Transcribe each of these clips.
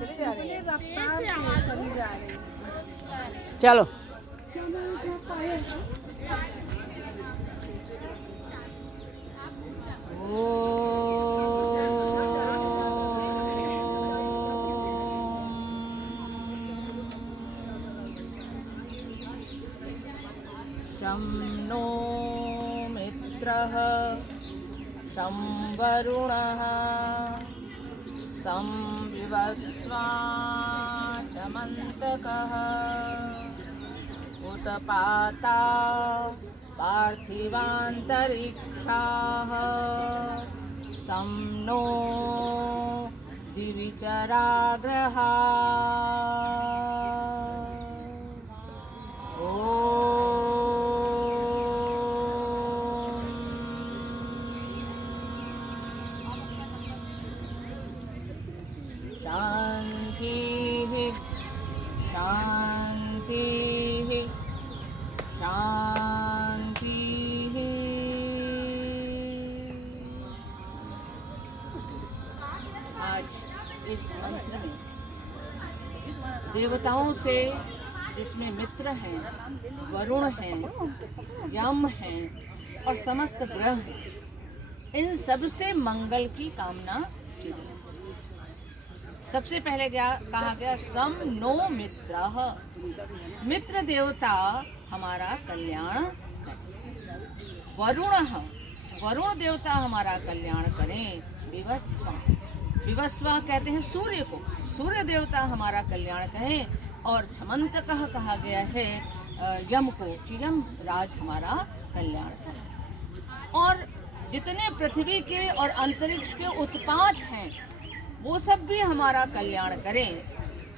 चले जा रहे हैं। रफ्तार से चली जा रही है। चलो शं नो मित्रः शं वरुणः शं विवस्वाचमन्तकः उत्पाता पार्थिवान्तरिक्षाः शं नो दिविचराग्रहा शान्तिः शान्तिः शान्तिः। आज इस मंत्र में देवताओं से जिसमें मित्र हैं, वरुण हैं, यम हैं और समस्त ग्रह हैं, इन सब से मंगल की कामना की गई। सबसे पहले कहा गया सम नो मित्रः, मित्र देवता हमारा कल्याण करें। वरुणः, वरुण देवता हमारा कल्याण करें। विवस्वा, विवस्वा कहते हैं सूर्य को, सूर्य देवता हमारा कल्याण करें। और छमंतकः कहा गया है यम को कि यम राज हमारा कल्याण करें। और जितने पृथ्वी के और अंतरिक्ष के उत्पात हैं वो सब भी हमारा कल्याण करें।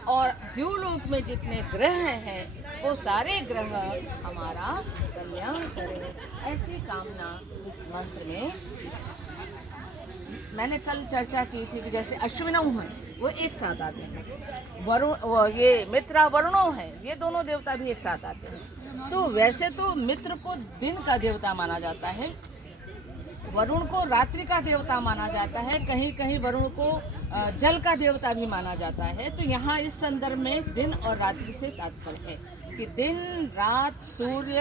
और द्यूलोक में जितने ग्रह हैं वो सारे ग्रह हमारा कल्याण करें। ऐसी कामना इस मंत्र में मैंने कल चर्चा की थी कि जैसे अश्विनौ हैं वो एक साथ आते हैं, वरुण ये मित्रा वरुणों हैं, ये दोनों देवता भी एक साथ आते हैं। तो वैसे तो मित्र को दिन का देवता माना जाता है, वरुण को रात्रि का देवता माना जाता है, कहीं कहीं वरुण को जल का देवता भी माना जाता है। तो यहाँ इस संदर्भ में दिन और रात्रि से तात्पर्य है कि दिन रात सूर्य,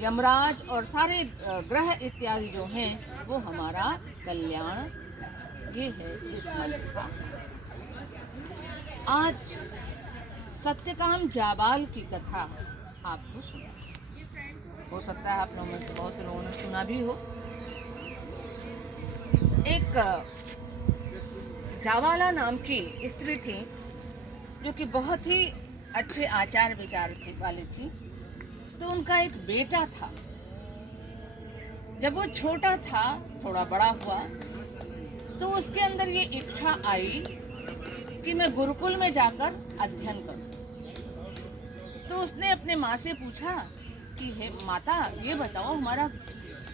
यमराज और सारे ग्रह इत्यादि जो हैं वो हमारा कल्याण, ये है इस मंत्र का। आज सत्यकाम जाबाल की कथा आपको सुना, हो सकता है आप लोगों में से बहुत से लोगों ने सुना भी हो। एक जावाला नाम की स्त्री थी जो कि बहुत ही अच्छे आचार विचार वाली थी। तो उनका एक बेटा था। जब वो छोटा था, थोड़ा बड़ा हुआ, तो उसके अंदर ये इच्छा आई कि मैं गुरुकुल में जाकर अध्ययन करूं। तो उसने अपने माँ से पूछा कि हे माता, ये बताओ हमारा,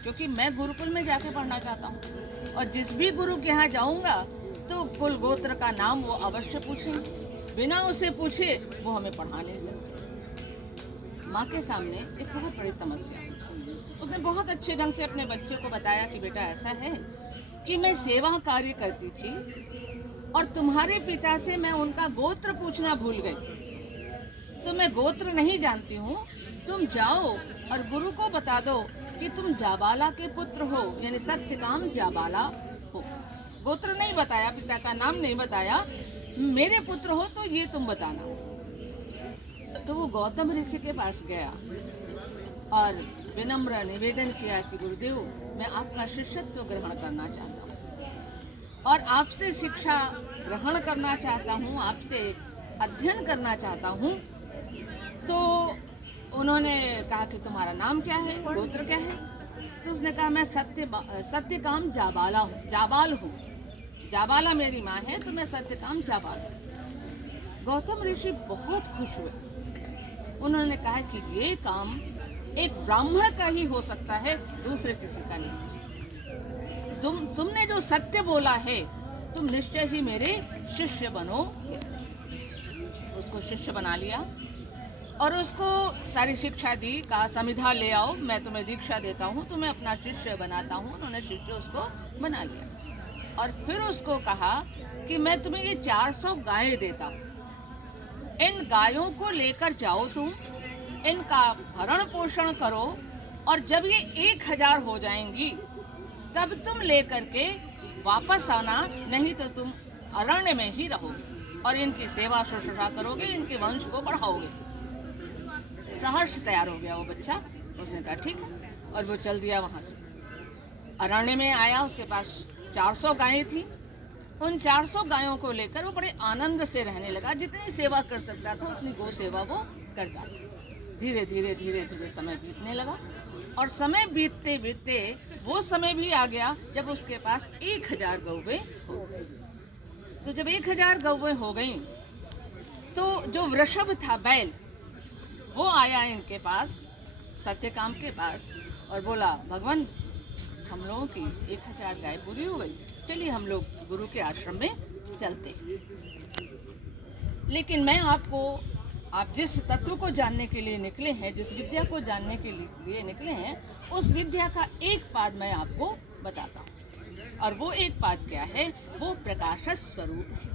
क्योंकि मैं गुरुकुल में जाके पढ़ना चाहता हूँ और जिस भी गुरु के यहाँ जाऊँगा तो कुल गोत्र का नाम वो अवश्य पूछेंगे, बिना उसे पूछे वो हमें पढ़ा नहीं सकते। माँ के सामने एक बहुत बड़ी समस्या। उसने बहुत अच्छे ढंग से अपने बच्चे को बताया कि बेटा ऐसा है कि मैं सेवा कार्य करती थी और तुम्हारे पिता से मैं उनका गोत्र पूछना भूल गई, तो मैं गोत्र नहीं जानती हूँ। तुम जाओ और गुरु को बता दो कि तुम जाबाला के पुत्र हो, यानी सत्यकाम जाबाला हो। गोत्र नहीं बताया, पिता का नाम नहीं बताया, मेरे पुत्र हो तो ये तुम बताना। तो वो गौतम ऋषि के पास गया और विनम्र निवेदन किया कि गुरुदेव, मैं आपका शिष्यत्व ग्रहण करना चाहता हूँ और आपसे शिक्षा ग्रहण करना चाहता हूँ, आपसे अध्ययन करना चाहता हूँ। तो उन्होंने कहा कि तुम्हारा नाम क्या है, गोत्र क्या है? तो उसने कहा मैं सत्यकाम जाबाला हूँ, जाबाल हूँ, जाबाला मेरी माँ है, तो मैं सत्यकाम जाबाल हूँ। गौतम ऋषि बहुत खुश हुए। उन्होंने कहा कि ये काम एक ब्राह्मण का ही हो सकता है, दूसरे किसी का नहीं। तुमने जो सत्य बोला है, तुम निश्चय ही मेरे शिष्य बनो। उसको शिष्य बना लिया और उसको सारी शिक्षा दी, कहा समिधा ले आओ, मैं तुम्हें दीक्षा देता हूँ, तुम्हें अपना शिष्य बनाता हूँ। उन्होंने शिष्य उसको बना लिया और फिर उसको कहा कि मैं तुम्हें ये 400 गायें देता हूँ, इन गायों को लेकर जाओ तुम, इनका भरण पोषण करो, और जब ये 1000 हो जाएंगी तब तुम लेकर के वापस आना, नहीं तो तुम अरण्य में ही रहोगे और इनकी सेवा शुश्रूषा करोगे, इनके वंश को बढ़ाओगे। सहर्ष तैयार हो गया वो बच्चा। उसने कहा ठीक है, और वो चल दिया वहाँ से। अरण्य में आया, उसके पास 400 गायें थी। उन 400 गायों को लेकर वो बड़े आनंद से रहने लगा। जितनी सेवा कर सकता था उतनी गौ सेवा वो करता था। धीरे धीरे धीरे धीरे समय बीतने लगा, और समय बीतते बीतते वो समय भी आ गया जब उसके पास 1000 गौवें हो गई। तो जब 1000 गौवें हो गई तो जो वृषभ था, बैल, वो आया इनके पास, सत्यकाम के पास, और बोला भगवान हम लोगों की 1000 गाय पूरी हो गई, चलिए हम लोग गुरु के आश्रम में चलते हैं। लेकिन मैं आपको, आप जिस तत्व को जानने के लिए निकले हैं, जिस विद्या को जानने के लिए निकले हैं, उस विद्या का एक पाद मैं आपको बताता हूँ। और वो एक पाद क्या है? वो प्रकाश स्वरूप है।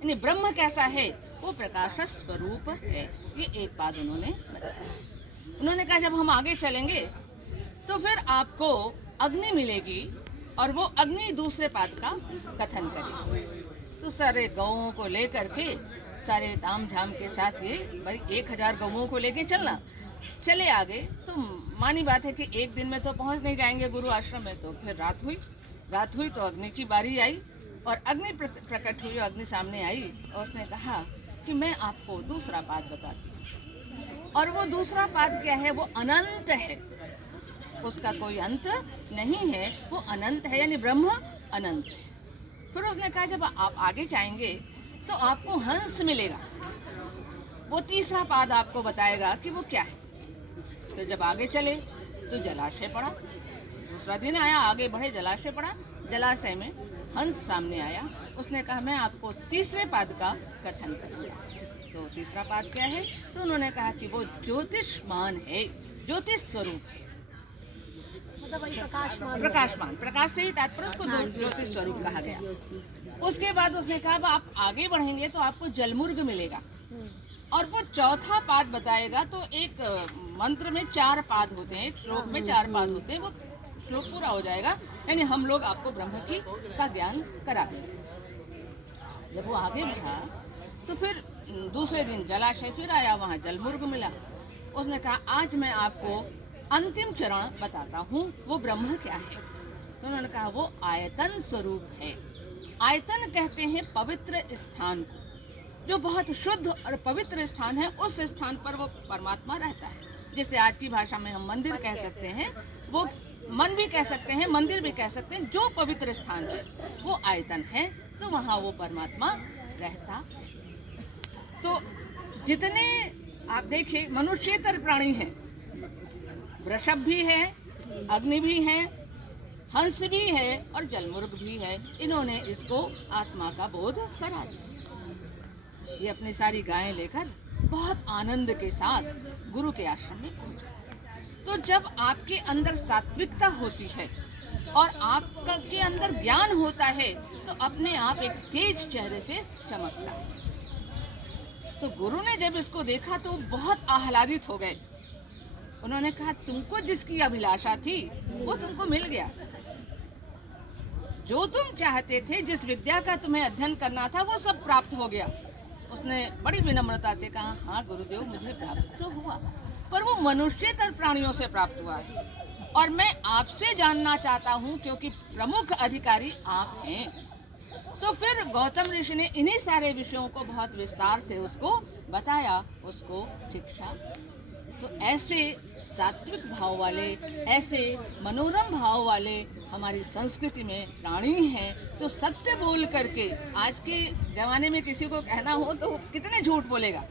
यानी ब्रह्म कैसा है? वो प्रकाश स्वरूप है। ये एक पाद उन्होंने बताया। उन्होंने कहा जब हम आगे चलेंगे तो फिर आपको अग्नि मिलेगी, और वो अग्नि दूसरे पाद का कथन करेगी। तो सारे गौओं को लेकर के, सारे ताम झाम के साथ, ये भाई 1000 गौओं को लेके चलना। चले आगे तो मानी बात है कि एक दिन में तो पहुंच नहीं जाएंगे गुरु आश्रम में। तो फिर रात हुई तो अग्नि की बारी आई, और अग्नि प्रकट हुई, अग्नि सामने आई, और उसने कहा कि मैं आपको दूसरा पाद बताती हूँ। और वो दूसरा पाद क्या है? वो अनंत है, उसका कोई अंत नहीं है, वो अनंत है, यानी ब्रह्म अनंत है। फिर उसने कहा जब आप आगे जाएंगे तो आपको हंस मिलेगा। वो तीसरा पाद आपको बताएगा कि वो क्या है। तो जब आगे चले तो जलाशय पड़ा। दूसरा दिन आया, आगे बढ़े, जलाशय पड़ा। जलाशय में हंस सामने आया। उसने कहा मैं आपको तीसरे पाद का कथन करूँगा। तो तीसरा पाद क्या है? तो उन्होंने कहा कि वो ज्योतिषमान है, ज्योतिष स्वरूप है, प्रकाशमान। प्रकाश से ही तात्पर्य उसको ज्योतिष स्वरूप कहा गया। उसके बाद उसने कहा आप आगे बढ़ेंगे तो आपको जलमुर्ग मिलेगा, और वो चौथा पाद बताएगा। तो एक मंत्र में 4 पाद होते हैं, एक श्लोक में 4 पाद होते हैं। वो श्लोक पूरा हो जाएगा, यानी हम लोग आपको ब्रह्म का ज्ञान करा देंगे। जब वो आगे बढ़ा तो फिर दूसरे दिन जलाशय फिर आया, वहाँ जलमुर्ग मिला। उसने कहा आज मैं आपको अंतिम चरण बताता हूँ, वो ब्रह्म क्या है। तो उन्होंने कहा वो आयतन स्वरूप है। आयतन कहते हैं पवित्र स्थान को, जो बहुत शुद्ध और पवित्र स्थान है, उस स्थान पर वो परमात्मा रहता है। जैसे आज की भाषा में हम मंदिर कह सकते हैं, वो मन भी कह सकते हैं, मंदिर भी कह सकते हैं। जो पवित्र स्थान है वो आयतन है, तो वहाँ वो परमात्मा रहता। तो जितने आप देखिए मनुष्येतर प्राणी हैं, वृषभ भी है, अग्नि भी है, हंस भी है, और जलमुर्ग भी है। इन्होंने इसको आत्मा का बोध करा दिया। ये अपनी सारी गायें लेकर बहुत आनंद के साथ गुरु के आश्रम में पहुंचा। तो जब आपके अंदर सात्विकता होती है और आपके अंदर ज्ञान होता है, तो अपने आप एक तेज चेहरे से चमकता है। तो गुरु ने जब इसको देखा तो बहुत आह्लादित हो गए। उन्होंने कहा तुमको जिसकी अभिलाषा थी वो तुमको मिल गया, जो तुम चाहते थे, जिस विद्या का तुम्हें अध्ययन करना था, वो सब प्राप्त हो गया। उसने बड़ी विनम्रता से कहा हाँ गुरुदेव, मुझे प्राप्त तो हुआ, पर वो मनुष्येतर प्राणियों से प्राप्त हुआ है, और मैं आपसे जानना चाहता हूँ क्योंकि प्रमुख अधिकारी आप हैं। तो फिर गौतम ऋषि ने इन्हीं सारे विषयों को बहुत विस्तार से उसको बताया, उसको शिक्षा। तो ऐसे सात्विक भाव वाले, ऐसे मनोरम भाव वाले हमारी संस्कृति में प्राणी हैं। तो सत्य बोल करके, आज के जमाने में किसी को कहना हो तो वो कितने झूठ बोलेगा,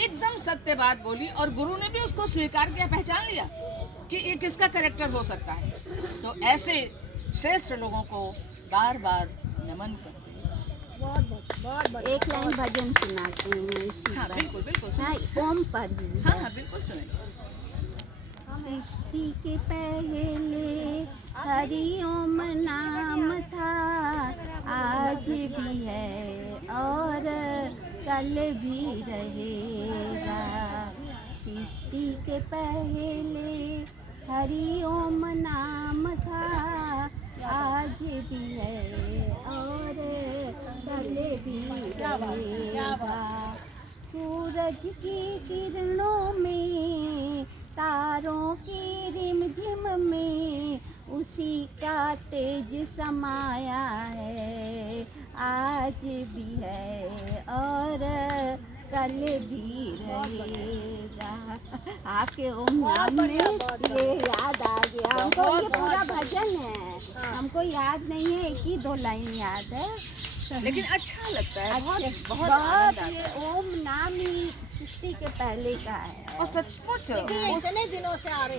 एकदम सत्य बात बोली, और गुरु ने भी उसको स्वीकार किया, पहचान लिया कि ये किसका कैरेक्टर हो सकता है। तो ऐसे श्रेष्ठ लोगों को बार बार नमन करते हैं। बहुत एक लाइन भजन सुनाते हैं इसी हाँ पर। बिल्कुल बिल्कुल हाँ, ओम पर। हाँ हाँ बिल्कुल सुनाइए। सृष्टि के पहले हरि ओम नाम था, आज भी है और कल भी रहेगा। सृष्टि के पहले हरि ओम नाम था, आज भी है और कल भी रहेगा। सूरज की किरणों में, तारों की रिमझिम में, उसी का तेज समाया है, आज भी है और कल भी रहेगा। आपके ओम नाम में ये याद आ गया हमको। ये पूरा भजन है, हमको याद नहीं है, एक ही 2 लाइन याद है, लेकिन अच्छा लगता है, बहुत बहुत आनंद आता ये है। ओम नाम ही सृष्टि के पहले का है। और सचमुच इतने दिनों से आ रहे